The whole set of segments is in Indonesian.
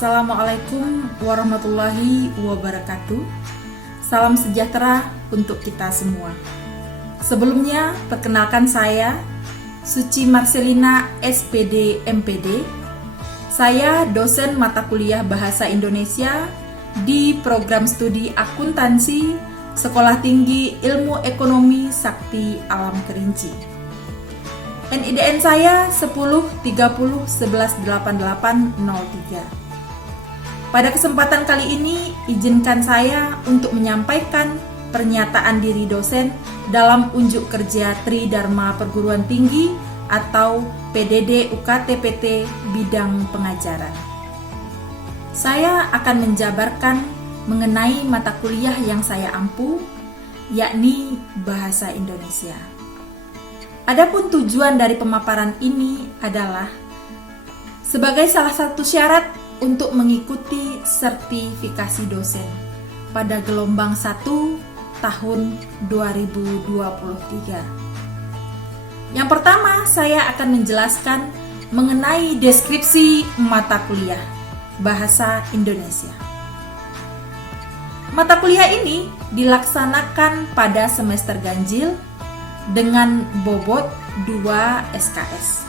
Assalamualaikum warahmatullahi wabarakatuh. Salam sejahtera untuk kita semua. Sebelumnya, perkenalkan saya Suci Marcelina SPD MPD. Saya dosen mata kuliah Bahasa Indonesia di Program Studi Akuntansi Sekolah Tinggi Ilmu Ekonomi Sakti Alam Kerinci. NIDN saya 1030118803. Pada kesempatan kali ini, izinkan saya untuk menyampaikan pernyataan diri dosen dalam unjuk kerja Tridharma Perguruan Tinggi atau PDD UKT-PT bidang pengajaran. Saya akan menjabarkan mengenai mata kuliah yang saya ampu, yakni Bahasa Indonesia. Adapun tujuan dari pemaparan ini adalah sebagai salah satu syarat untuk mengikuti sertifikasi dosen pada gelombang 1 tahun 2023. Yang pertama, saya akan menjelaskan mengenai deskripsi mata kuliah Bahasa Indonesia. Mata kuliah ini dilaksanakan pada semester ganjil dengan bobot 2 SKS.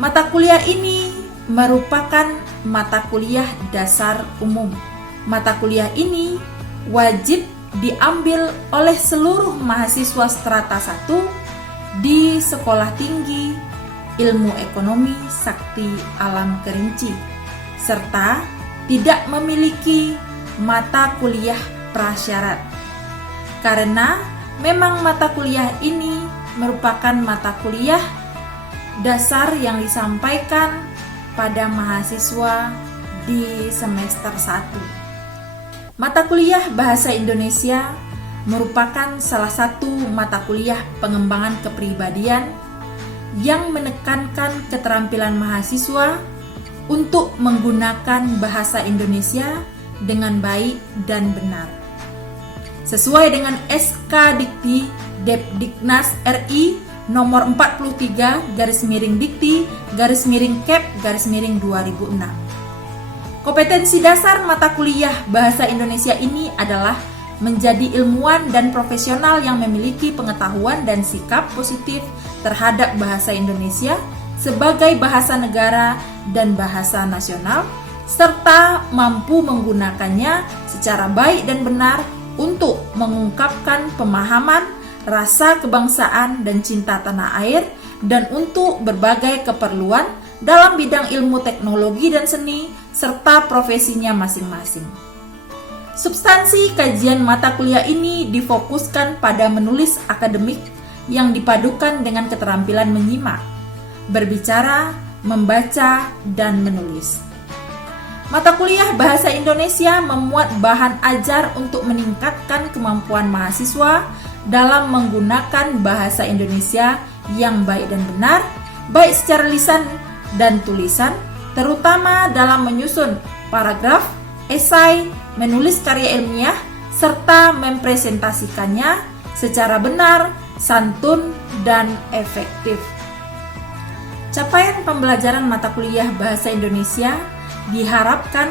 Mata kuliah ini merupakan mata kuliah dasar umum. Mata kuliah ini wajib diambil oleh seluruh mahasiswa strata 1 di Sekolah Tinggi Ilmu Ekonomi Sakti Alam Kerinci, serta tidak memiliki mata kuliah prasyarat. Karena memang mata kuliah ini merupakan mata kuliah dasar yang disampaikan pada mahasiswa di semester 1. Mata kuliah Bahasa Indonesia merupakan salah satu mata kuliah pengembangan kepribadian yang menekankan keterampilan mahasiswa untuk menggunakan bahasa Indonesia dengan baik dan benar. Sesuai dengan SK Dikti Depdiknas RI nomor 43-Dikti-Kep-2006. Kompetensi dasar mata kuliah Bahasa Indonesia ini adalah menjadi ilmuwan dan profesional yang memiliki pengetahuan dan sikap positif terhadap bahasa Indonesia sebagai bahasa negara dan bahasa nasional, serta mampu menggunakannya secara baik dan benar untuk mengungkapkan pemahaman, rasa kebangsaan dan cinta tanah air, dan untuk berbagai keperluan dalam bidang ilmu teknologi dan seni, serta profesinya masing-masing. Substansi kajian mata kuliah ini difokuskan pada menulis akademik yang dipadukan dengan keterampilan menyimak, berbicara, membaca, dan menulis. Mata kuliah Bahasa Indonesia memuat bahan ajar untuk meningkatkan kemampuan mahasiswa dalam menggunakan bahasa Indonesia yang baik dan benar, baik secara lisan dan tulisan, terutama dalam menyusun paragraf, esai, menulis karya ilmiah, serta mempresentasikannya secara benar, santun, dan efektif. Capaian pembelajaran mata kuliah Bahasa Indonesia diharapkan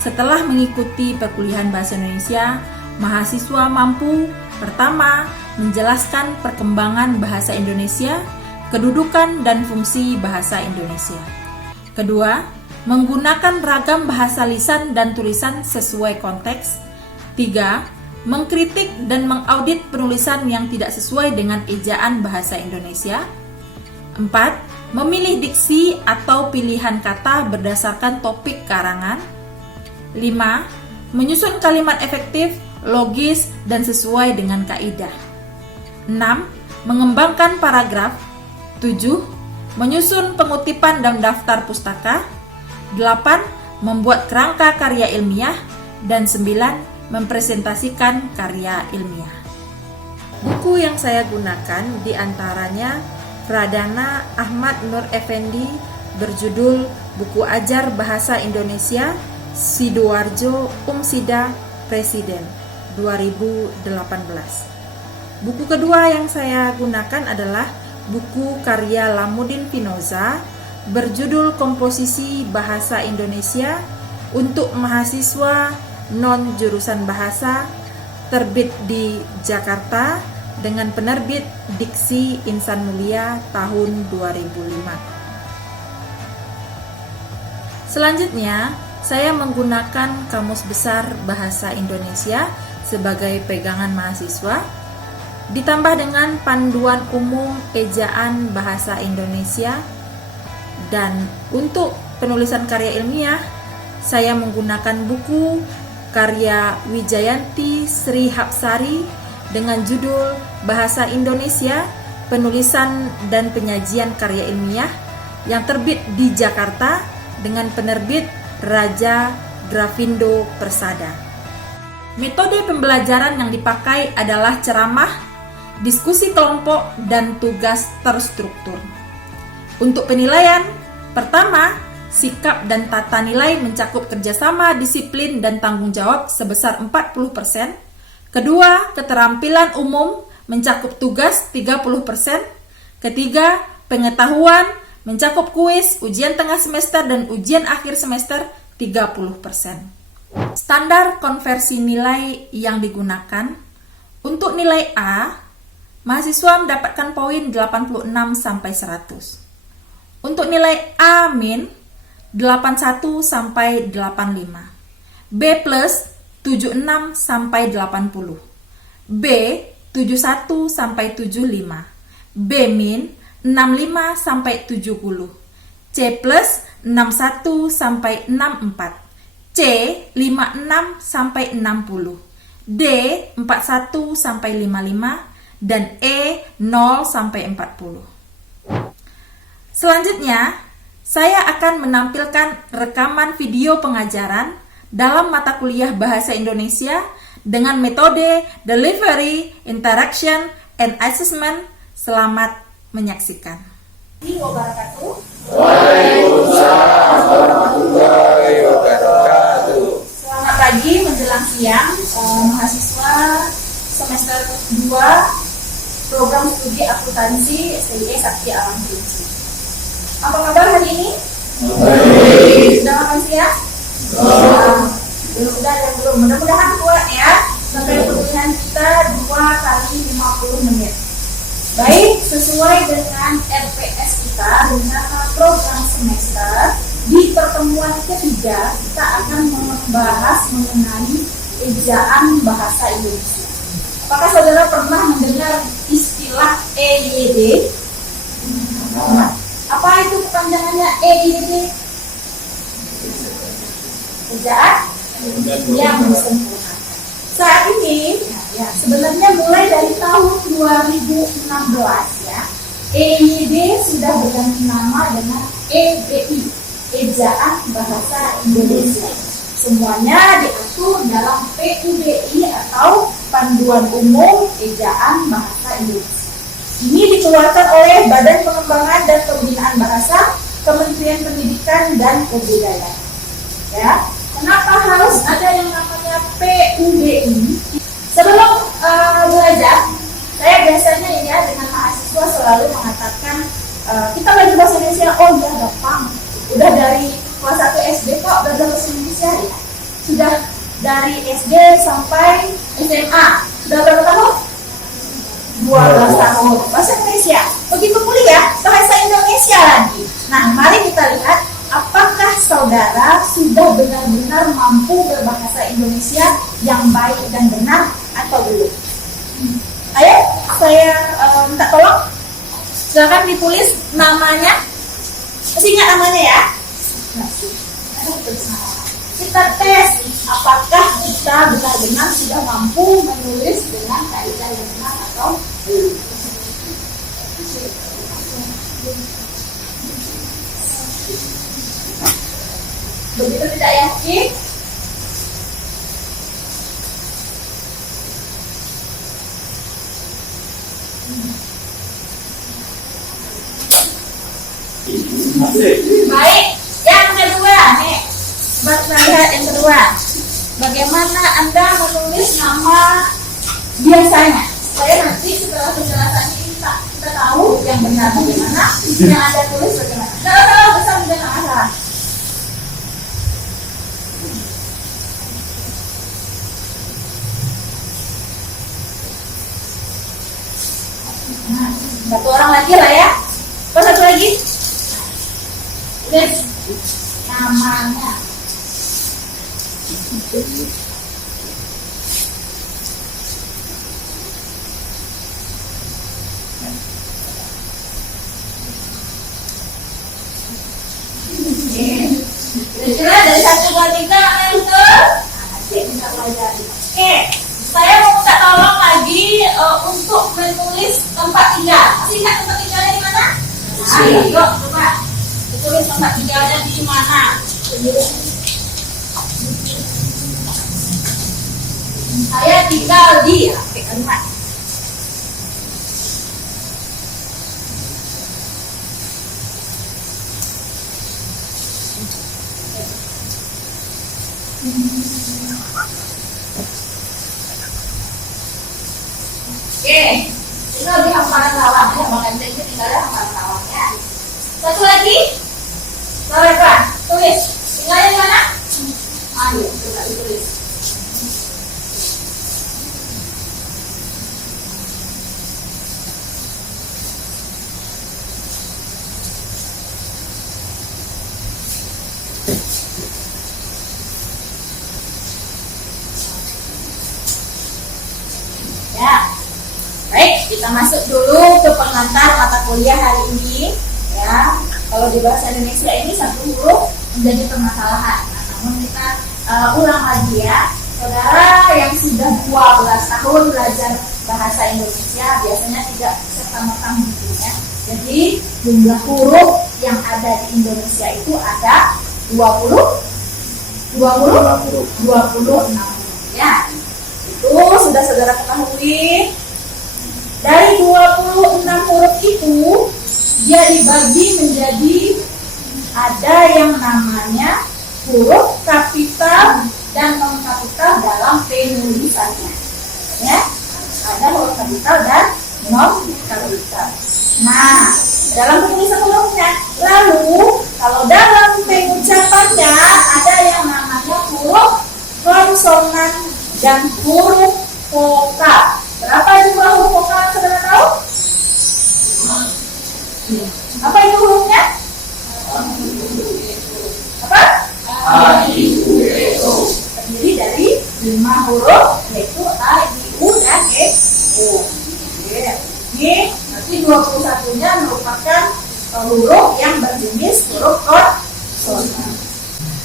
setelah mengikuti perkuliahan Bahasa Indonesia, mahasiswa mampu pertama, menjelaskan perkembangan bahasa Indonesia, kedudukan dan fungsi bahasa Indonesia. Kedua, menggunakan ragam bahasa lisan dan tulisan sesuai konteks. Tiga, mengkritik dan mengaudit penulisan yang tidak sesuai dengan ejaan bahasa Indonesia. Empat, memilih diksi atau pilihan kata berdasarkan topik karangan. 5. Menyusun kalimat efektif, logis, dan sesuai dengan kaidah. 6. Mengembangkan paragraf. 7. Menyusun pengutipan dan daftar pustaka. 8. Membuat kerangka karya ilmiah. Dan 9. Mempresentasikan karya ilmiah. Buku yang saya gunakan diantaranya Pradana Ahmad Nur Effendi berjudul Buku Ajar Bahasa Indonesia Sidoarjo Umsida Presiden 2018. Buku kedua yang saya gunakan adalah buku karya Lamuddin Finoza berjudul Komposisi Bahasa Indonesia untuk mahasiswa non jurusan bahasa, terbit di Jakarta dengan penerbit Diksi Insan Mulia tahun 2005. Selanjutnya, saya menggunakan Kamus Besar Bahasa Indonesia sebagai pegangan mahasiswa, ditambah dengan Panduan Umum Ejaan Bahasa Indonesia, dan untuk penulisan karya ilmiah, saya menggunakan buku karya Wijayanti Sri Hapsari dengan judul Bahasa Indonesia, Penulisan dan Penyajian Karya Ilmiah yang terbit di Jakarta dengan penerbit Raja Grafindo Persada. Metode pembelajaran yang dipakai adalah ceramah, diskusi kelompok, dan tugas terstruktur. Untuk penilaian, pertama, sikap dan tata nilai mencakup kerjasama, disiplin, dan tanggung jawab sebesar 40%. Kedua, keterampilan umum mencakup tugas 30%. Ketiga, pengetahuan mencakup kuis, ujian tengah semester, dan ujian akhir semester 30%. Standar konversi nilai yang digunakan, untuk nilai A, mahasiswa mendapatkan poin 86 sampai 100. Untuk nilai A-, 81 sampai 85. B+, 76 sampai 80. B, 71 sampai 75. B-, 65 sampai 70. C+, 61 sampai 64. C, 56 sampai 60. D, 41 sampai 55. Dan E, 0 sampai 40. Selanjutnya, saya akan menampilkan rekaman video pengajaran dalam mata kuliah Bahasa Indonesia dengan metode Delivery, Interaction, and Assessment. Selamat menyaksikan. Waalaikumsalam warahmatullahi wabarakatuh. Selamat pagi menjelang siang, mahasiswa semester 2 program studi akuntansi STIE Sakti Alam Kerinci. Apa kabar hari ini? Baik. Sudah makan siang? Belum, sudah dan belum. Mudah-mudahan kuat ya sampai pemilihan kita 2 kali 50 menit. Baik, sesuai dengan RPS kita, rencana program semester, di pertemuan ketiga kita akan membahas mengenai ejaan bahasa Indonesia. Apakah saudara pernah mendengar istilah EYD? Apa itu kepanjangannya EYD? Ejaan yang disempurnakan. Saat ini, ya, sebenarnya mulai dari tahun 2016 ya, EYD sudah berganti nama dengan EBI, Ejaan Bahasa Indonesia. Semuanya diatur dalam PUBI atau Panduan Umum Ejaan Bahasa Indonesia. Ini dikeluarkan oleh Badan Pengembangan dan Pembinaan Bahasa, Kementerian Pendidikan dan Kebudayaan. Ya, kenapa harus ada yang namanya PUBI? Sebelum belajar, saya biasanya ya dengan mahasiswa selalu mengatakan kita belajar bahasa Indonesia, oh ya gampang. Udah dari kelas 1 SD kok belajar bahasa Indonesia ya. Sudah dari SD sampai SMA. Sudah berapa tahun? 12 tahun. Bahasa Indonesia. Begitu kuliah, bahasa Indonesia lagi. Nah, mari kita lihat apakah saudara sudah benar-benar mampu berbahasa Indonesia yang baik dan benar atau belum? Ayo, saya minta tolong. Silakan ditulis namanya. Masih ingat namanya ya? Kita tes apakah kita benar-benar sudah mampu menulis dengan kaidah yang benar atau belum. Begitu tidak yakin, baik. Yang kedua nih, lihat yang kedua. Bagaimana Anda menulis nama biasanya? Saya nanti setelah penjelasan ini kita tahu yang benar bagaimana, yang Anda tulis bagaimana. Kalau besar tidak masalah. Nah, satu orang lagi lah ya. Apa satu lagi? Tulis namanya. Kira-kira dari 1, 2, 3 mana yang betul? Nanti kita pelajari. Oke, saya mau minta tolong lagi untuk menulis tempat tinggal. Masih ingat tempat tinggalnya di mana? Ayo coba tulis tempat tinggalnya di mana. Saya tinggal di kalimat. Oke, ini lebih hamparan lawang ya, Bang Ente itu tinggalnya hamparan lawang ya. Satu lagi, Laura, tulis tinggalnya di mana? Ayo, coba ditulis. Ya, baik, kita masuk dulu ke pengantar mata kuliah hari ini. Ya, kalau di bahasa Indonesia ini satu huruf menjadi permasalahan. Nah, namun kita ulang lagi ya, saudara yang sudah 12 tahun belajar bahasa Indonesia biasanya tidak serta-merta menghitungnya. Jadi jumlah huruf yang ada di Indonesia itu ada 26 ya. Itu sudah saudara ketahui. Dari 26 huruf itu dia dibagi menjadi ada yang namanya huruf kapital dan non kapital dalam penulisannya. Ya, ada huruf kapital dan non kapital. Nah, dalam penulisan hurufnya. Lalu kalau dalam pengucapannya ada yang namanya huruf konsonan dan huruf vokal. Berapa jumlah huruf vokal yang saudara tahu? Apa itu hurufnya? Apa? A, I, U, E, O. Terdiri dari 5 huruf, yaitu A, I, U, dan E, O. Oke. Ini nanti 21-nya merupakan huruf yang berjenis huruf konsonan.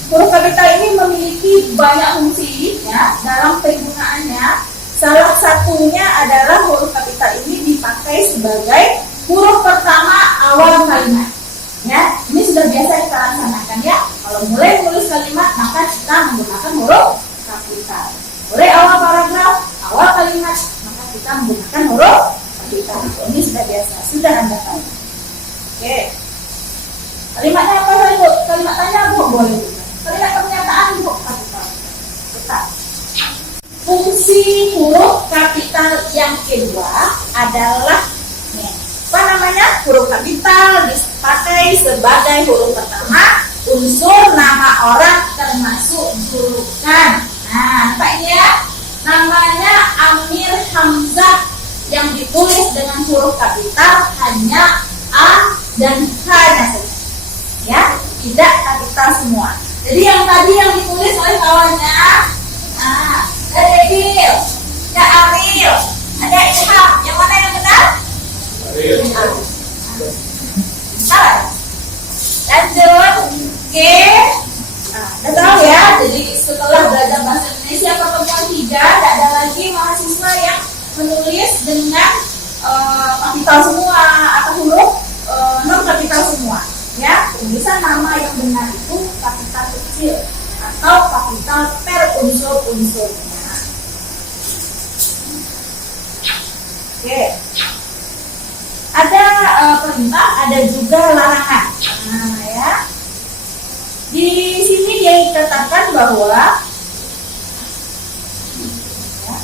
Huruf kapital ini memiliki banyak fungsi ya dalam penggunaannya. Salah satunya adalah huruf kapital ini dipakai sebagai huruf pertama awal kalimat. Ya, ini sudah biasa kita laksanakan ya. Kalau mulai menulis kalimat maka kita menggunakan huruf kapital. Mulai awal paragraf, awal kalimat maka kita menggunakan huruf kapital. Ini sudah biasa, sudah Anda tahu. Oke. Kalimatnya apa tadi, Bu? Kalimat tanya, Bu, boleh juga. Kalimat pernyataan, Bu, kapital. Tetap. Fungsi huruf kapital yang kedua adalah apa namanya? Huruf kapital dipakai sebagai huruf pertama unsur nama orang termasuk julukan. Nah, apa ini ya? Namanya Amir Hamzah yang ditulis dengan huruf kapital hanya A dan H saja. Ya, tidak kapital semua. Jadi yang tadi yang ditulis oleh kawannya, nah, ada Debil, ada Aril, ada Ilham. Yang mana yang benar? Salah. Lanjut. Oke. Nah, udah tahu ya. Jadi setelah belajar bahasa Indonesia pertemuan 3, tidak ada lagi mahasiswa yang menulis dengan kapital semua atau huruf non kapital semua. Ya, tulisan nama yang benar itu kapital kecil atau kapital per unsur-unsurnya. Oke. Ada perintah, ada juga larangan. Nah, ya. Di sini dia dikatakan bahwa ya,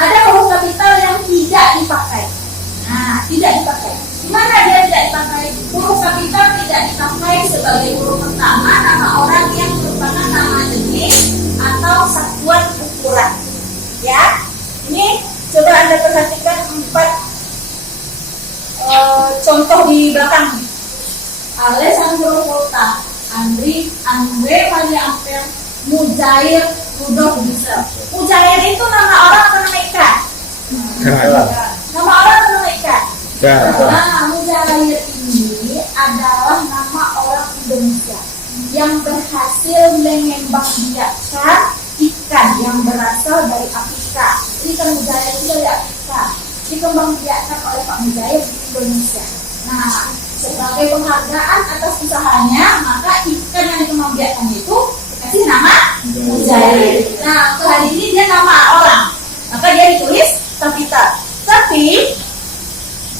ada huruf kapital yang tidak dipakai. Nah, tidak dipakai. Di mana dia tidak dipakai? Huruf kapital tidak dipakai sebagai huruf pertama nama orang yang merupakan nama jenis atau satuan ukuran. Ya, ini coba Anda perhatikan 4 contoh di belakang. Alessandro Volta, Andre Maria Ampere, Mujair Rudolf Diesel. Mujair itu nama orang atau nama ikan? Nama orang atau nama ikan? Nah, Mujair ini adalah nama orang Indonesia yang berhasil mengembangbiakkan ikan yang berasal dari Afrika. Ikan Mujair itu dari Afrika, dikembangbiakkan oleh Pak Mujair di Indonesia. Nah, sebagai penghargaan atas usahanya, maka ikan yang dikembangbiakkan itu dikasih nama Mujair. Nah, untuk hari ini dia nama orang, maka dia ditulis kapital. Tapi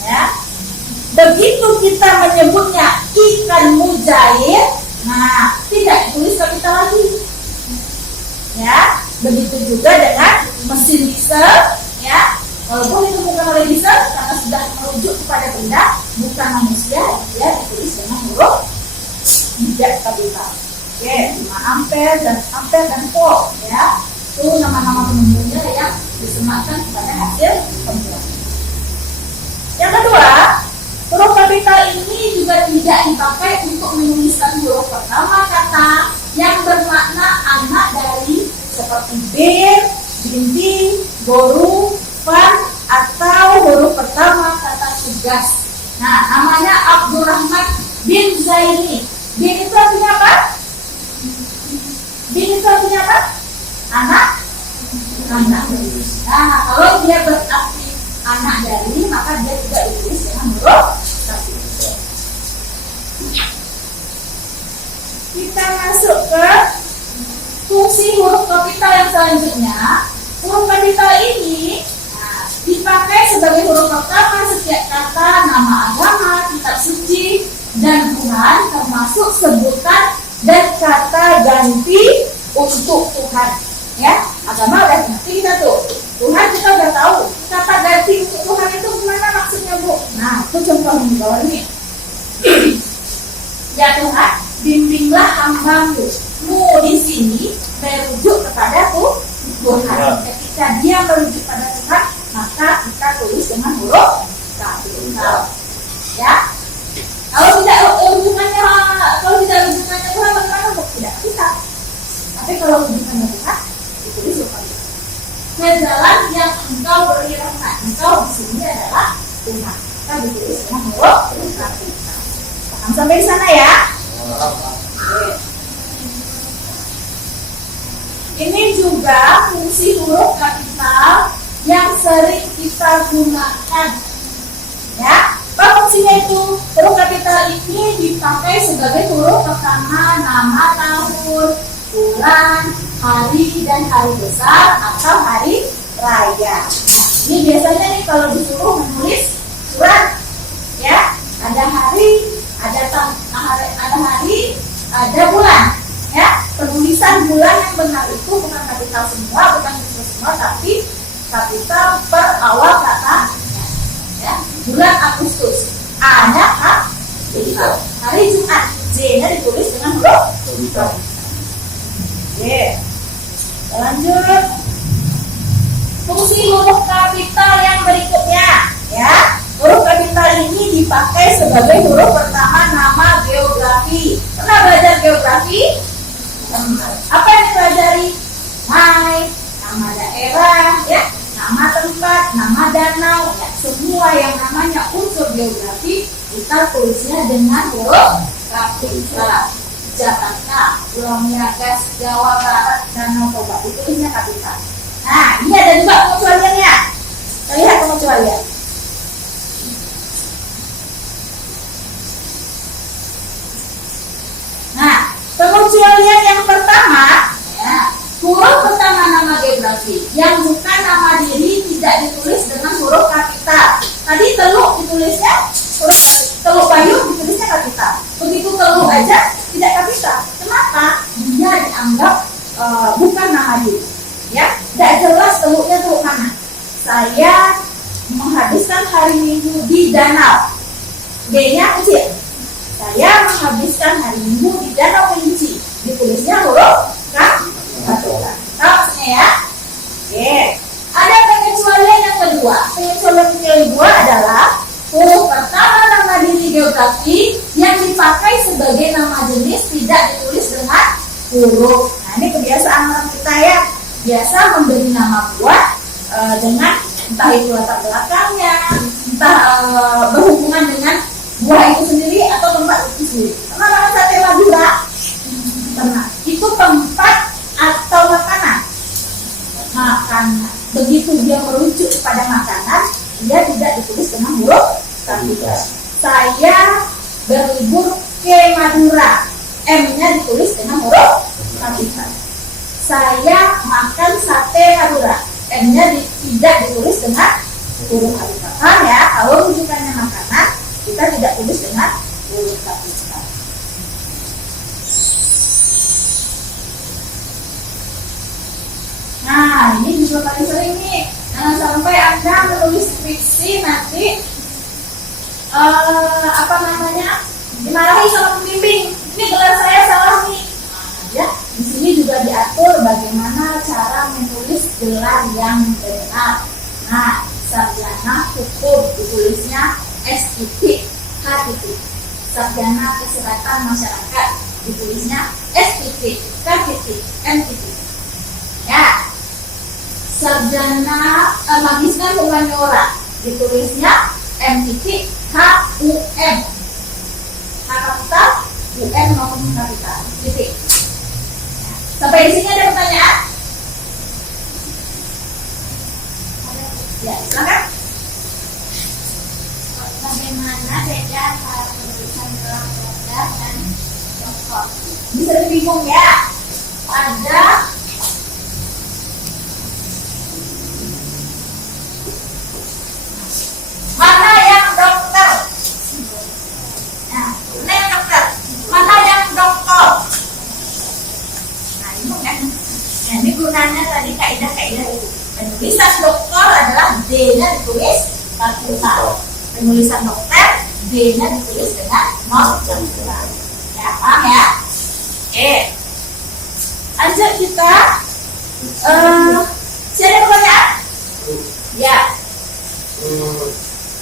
ya, begitu kita menyebutnya ikan mujair, nah tidak ditulis kapital lagi. Ya, begitu juga dengan mesin diesel, ya. Walaupun ditemukan oleh diesel, karena sudah merujuk kepada benda bukan manusia, dia ditulis dengan huruf tidak kapital. Oke, 5 ampere dan volt, ya. Itu nama-nama penunjuknya yang disematkan kepada hasil pembuatan. Yang kedua, huruf kapital ini juga tidak dipakai untuk menuliskan huruf pertama kata yang bermakna anak dari seperti bir, binti, boru, fan, atau huruf pertama kata tugas. Nah, namanya Abdurrahman bin Zaini. Bin itu artinya apa? Bin itu artinya apa? Anak. Nah, kalau dia berarti anak dari, maka dia juga ditulis dengan huruf kapital. Kita masuk ke fungsi huruf kapital yang selanjutnya. Huruf kapital ini dipakai sebagai huruf pertama setiap kata nama agama, kitab suci, dan Tuhan, termasuk sebutan dan kata ganti untuk Tuhan. Ya, agama udah ngerti kita tuh. Tuhan kita udah tahu. Kata ganti untuk Tuhan itu gimana maksudnya, Bu? Nah, itu contoh di bawah ini. Ya Tuhan, bimbinglah hamba-Mu. Mu di sini merujuk kepada Tuhan. Ketika dia merujuk pada Tuhan, maka kita tulis dengan huruf kapital. Ya. Kalau tidak rujukannya Tuhan, bagaimana? Tidak bisa. Tapi kalau rujukannya Tuhan, ditulis huruf kapital. Ke jalan yang engkau beri rahmat. Engkau di sini adalah Tuhan. Kita ditulis dengan huruf kapital. Paham sampai di sana ya? Ini juga fungsi huruf kapital yang sering kita gunakan. Ya, apa fungsinya itu? Huruf kapital ini dipakai sebagai huruf pertama nama tahun, bulan, hari, dan hari besar atau hari raya. Nah, ini biasanya nih kalau disuruh menulis surat, ya, ada hari, ada bulan. Ya, penulisan bulan yang benar itu bukan kapital semua, bukan kecil semua, tapi kapital per awal kata. Ya, bulan Agustus, A-nya kapital. Hari Jumat, J-nya ditulis dengan huruf kapital. Oke, lanjut. Fungsi huruf kapital yang berikutnya, ya. Huruf kapital ini dipakai sebagai huruf pertama nama geografi. Pernah belajar geografi? Apa yang dipelajari? Nama daerah, ya, nama tempat, nama danau, ya, semua yang namanya unsur geografi kita tulisnya dengan huruf kapital. Jakarta, Pulau Miagas, Jawa Barat, Danau Toba, ditulisnya kapital. Nah, ini ada juga pengecualiannya. Kita lihat pengecualian. Nah, pengecualian yang pertama, ya, huruf pertama nama geografi yang bukan nama diri tidak ditulis dengan huruf kapital. Tadi Teluk ditulisnya huruf Teluk Bayur ditulisnya kapital. Begitu Teluk aja tidak kapital. Kenapa? Dia dianggap bukan nama diri. Ya, tidak jelas teluknya teluk mana. Saya menghabiskan hari Minggu di danau. D-nya kecil. Saya menghabiskan hari Minggu di Danau Kelinci. Ditulisnya huruf kapital. Tahu maksudnya ya? Oke. Ada pengecualian yang kedua. Pengecualian yang kedua adalah huruf pertama nama tetapi yang dipakai sebagai nama jenis tidak ditulis dengan huruf. Nah, ini kebiasaan orang kita ya, biasa memberi nama buah dengan entah itu latar belakangnya, entah berhubungan dengan buah itu sendiri atau tempat itu sendiri. Karena nama sate Madura, pernah itu tempat atau makanan. Begitu dia merujuk pada makanan, dia tidak ditulis dengan huruf kapital. Saya berlibur ke Madura, M-nya ditulis dengan huruf kapital. Saya makan sate Madura, M-nya tidak ditulis dengan huruf kapital. Ya, kalau rujukannya makanan, kita tidak tulis dengan huruf kapital. Nah, ini juga paling sering nih. Jangan sampai Anda menulis skripsi nanti dimarahi sama pembimbing. Ini gelar saya salah nih. Ya, di sini juga diatur bagaimana cara menulis gelar yang benar. Nah, sarjana hukum ditulisnya S.H. Sarjana kesehatan masyarakat ditulisnya S.K.M. Ya. Sarjana magister humaniora ditulisnya M.HUM. H kapital, UM maupun kapital. Titik. Sampai di sini ada pertanyaan? Ya, silakan. Bagaimana beda antara penulisan gelar dokter dan doktor? Bisa bingung ya? Ada mana yang dokter? Nah, mana yang dokter? Mana yang doktor? Nah, ini kan. Nah, ini gunanya tadi kaidah-kaidah itu. Penulisan dokter adalah D-nya ditulis kapital. Penulisan dokter, D-nya ditulis dengan kapital. Ya, paham ya? Oke. Lanjut kita. Siapa pertanyaan? Ya.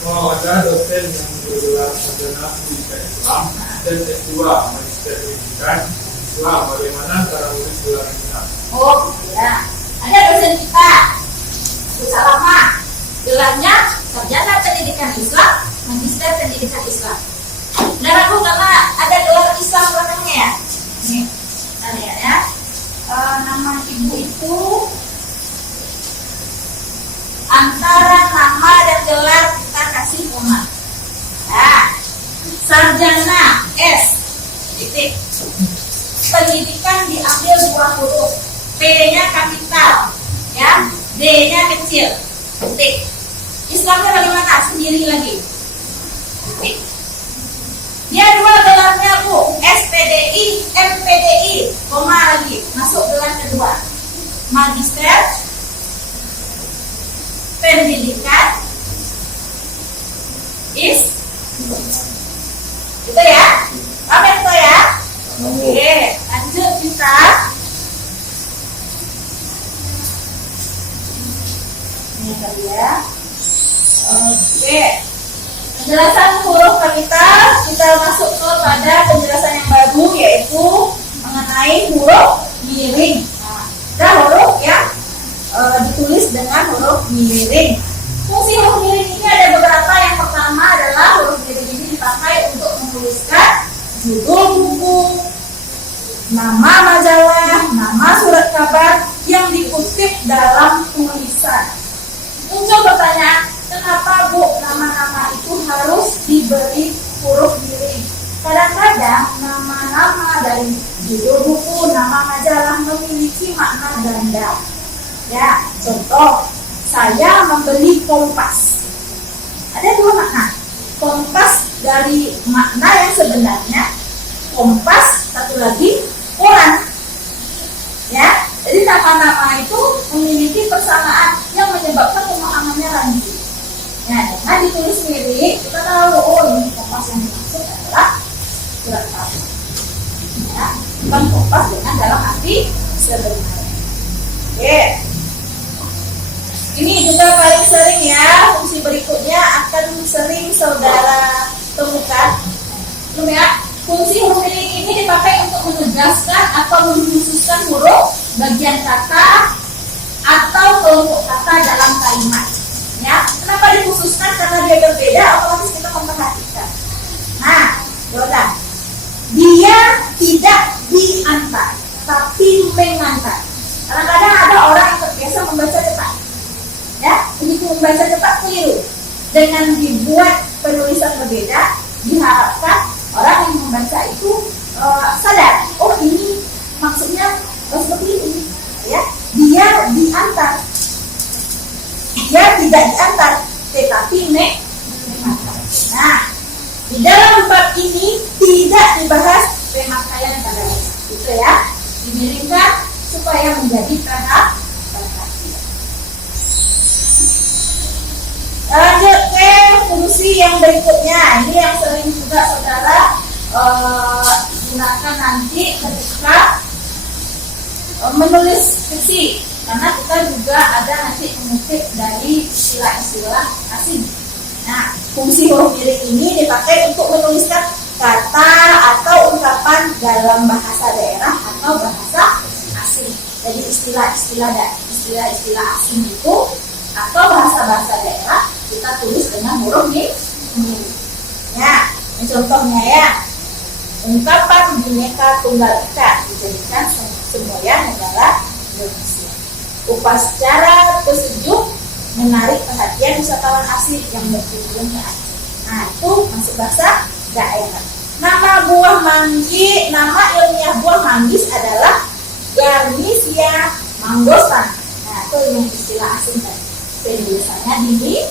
Ada dosen yang bergelar sarjana pendidikan Islam dan S2 magister pendidikan Islam. Bagaimana cara menulis gelar ini? Oh ya, ada dosen kita, susah lama, gelarnya sarjana pendidikan Islam, magister pendidikan Islam. Dan aku karena ada gelar Islam belakangnya ya. Nih, kita lihat ya. Nama ibu itu antara nama dan gelar kita kasih koma. Nah, sarjana S. Titik. Pendidikan diambil 2 huruf. P-nya kapital, ya. D-nya kecil. Titik. Islamnya bagaimana? Sendiri lagi. Titik. Dia 2 gelarnya Bu, SPDI, MPDI, koma lagi. Masuk gelar kedua. Magister pendidikan itu ya, apa itu ya? Oke, lanjut kita. Ini tadi ya. Oke, penjelasan huruf kapital kita masuk kepada penjelasan yang baru, yaitu mengenai huruf miring. Nah, huruf yang ditulis dengan huruf miring. Fungsi huruf miring ini ada beberapa. Yang pertama adalah huruf miring ini dipakai untuk menuliskan judul buku, nama majalah, nama surat kabar yang dikutip dalam tulisan. Muncul pertanyaan, kenapa Bu nama-nama itu harus diberi huruf miring? Kadang-kadang nama-nama dari judul buku, nama majalah memiliki makna ganda. Ya, contoh, saya membeli kompas. Ada 2 makna. Kompas dari makna yang sebenarnya, kompas satu lagi koran. Ya, jadi nama-nama itu memiliki persamaan yang menyebabkan pemahamannya lanjut. Ya, dengan ditulis miring, kita tahu, oh ini kompas yang dimaksud adalah surat kabar. Ya, bukan kompas dengan dalam arti sebenarnya. Oke. Ini juga paling sering ya, fungsi berikutnya akan sering saudara temukan. Ya, fungsi huruf miring ini dipakai untuk menegaskan atau mengkhususkan huruf, bagian kata, atau kelompok kata dalam kalimat. Ya, kenapa dikhususkan? Karena dia berbeda, otomatis kita memperhatikan. Nah, Yoda, dia tidak diantar, tapi mengantar. Kadang-kadang ada orang yang terbiasa membaca cepat. Ya, begitu membaca cepat keliru. Dengan dibuat penulisan berbeda, diharapkan orang yang membaca itu sadar, oh ini maksudnya seperti ini, ya. Dia diantar, dia tidak diantar, tetapi mengantar. Nah, di dalam bab ini tidak dibahas pemakaian pada itu ya, dimiringkan supaya menjadi perhatian. Lanjut ke fungsi yang berikutnya. Ini yang sering juga saudara gunakan nanti ketika menulis fiksi, karena kita juga ada nanti mengutip dari istilah-istilah asing. Nah, fungsi huruf miring ini dipakai untuk menuliskan kata atau ungkapan dalam bahasa daerah atau bahasa asing. Jadi istilah-istilah asing itu atau bahasa-bahasa daerah kita tulis dengan huruf miring. Ya, contohnya ya, ungkapan Bhinneka Tunggal Ika dijadikan semboyan negara Indonesia. Upacara bersejuk menarik perhatian wisatawan asing yang berkunjung ke Aceh. Nah, itu masuk bahasa daerah. Nama buah manggi, nama ilmiah buah manggis adalah Garnicia mangostan. Nah, itu yang istilah asing tadi. Penulisannya dimiliki.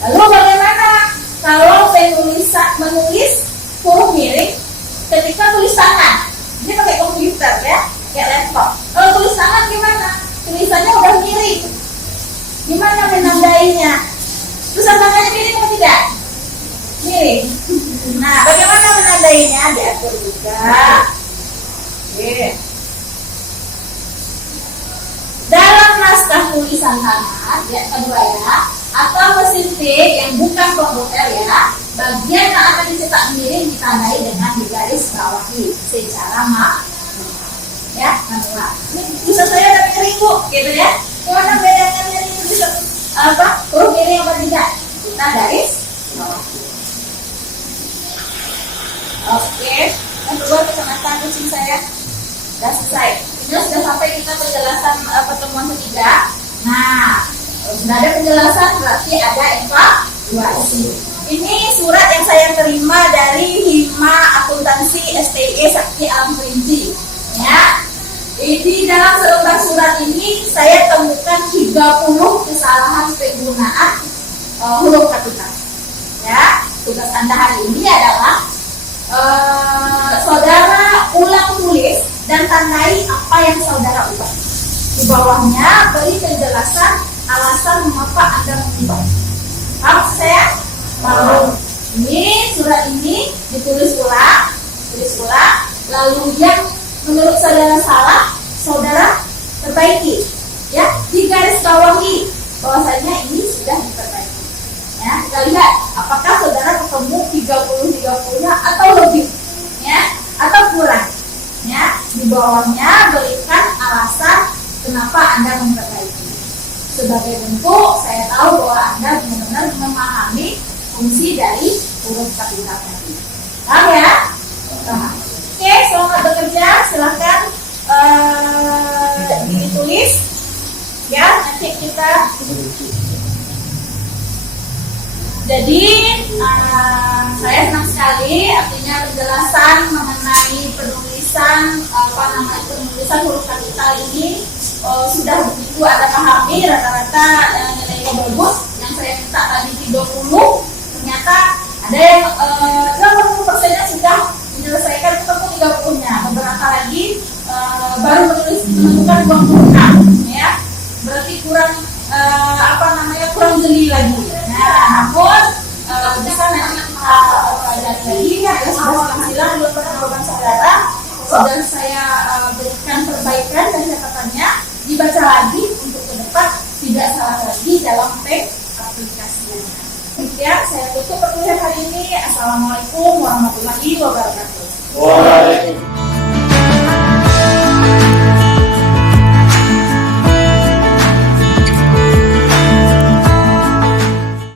Lalu bagaimana kalau menulis huruf miring ketika tulis tangan? Ini pakai komputer ya, kayak laptop. Kalau tulis tangan gimana? Tulisannya udah miring. Gimana menandainya? Tulisan tangannya miring atau tidak? Miring. Nah, bagaimana menandainya? Diatur juga. Oke. Dalam naskah tulisan tangan, ya kedua ya, atau mesin T yang bukan komputer ya, bagian yang akan dicetak miring ditandai dengan digaris bawahi secara manual. Ini tulisan saya ada miring bu, gitu ya. Gimana bedanya miring tulisan huruf miring apa tidak? Kita garis bawahi. Oke, yang kedua kecamatan kucing saya sudah selesai. Ini sudah sampai kita penjelasan pertemuan ketiga. Nah, sudah ada penjelasan berarti ada evaluasi. Ini surat yang saya terima dari Hima Akuntansi STI Sakti Alam Kerinci. Ya, di dalam selembar surat ini saya temukan 30 kesalahan penggunaan huruf kapital. Ya, tugas Anda hari ini adalah saudara ulang tulis dan tandai apa yang saudara ubah. Di bawahnya beri penjelasan alasan mengapa Anda mengubah. Paham saya? Paham. Ini surat ini ditulis ulang, lalu yang menurut saudara salah, saudara perbaiki. Ya, di garis bawahi bahwasanya ini sudah diperbaiki. Ya, kita lihat apakah saudara ketemu 30-30-nya atau lebih, ya, atau kurang. Ya, di bawahnya berikan alasan kenapa Anda memperbaiki. Sebagai bentuk saya tahu bahwa Anda benar-benar memahami fungsi dari huruf kapital tadi. Paham ya? Paham. Oke, selamat bekerja. Silakan ditulis. Ya, nanti kita. Jadi saya senang sekali, artinya penjelasan mengenai penulisan penulisan huruf kapital ini sudah begitu Anda pahami, rata-rata nilainya bagus. Yang saya minta tadi 30, ternyata ada yang 80%-nya sudah menyelesaikan ketemu 30-nya. Beberapa lagi baru menemukan 26, ya. Berarti kurang kurang jeli lagi. Nah, namun bisa nanti kita pelajari lagi. Ada sebuah penghasilan buat perkembangan saudara. Sudah saya berikan perbaikan dan catatannya, dibaca lagi untuk ke depan tidak salah lagi dalam aplikasinya. demikian saya tutup perkuliahan hari ini. Assalamualaikum warahmatullahi wabarakatuh. Waalaikumsalam.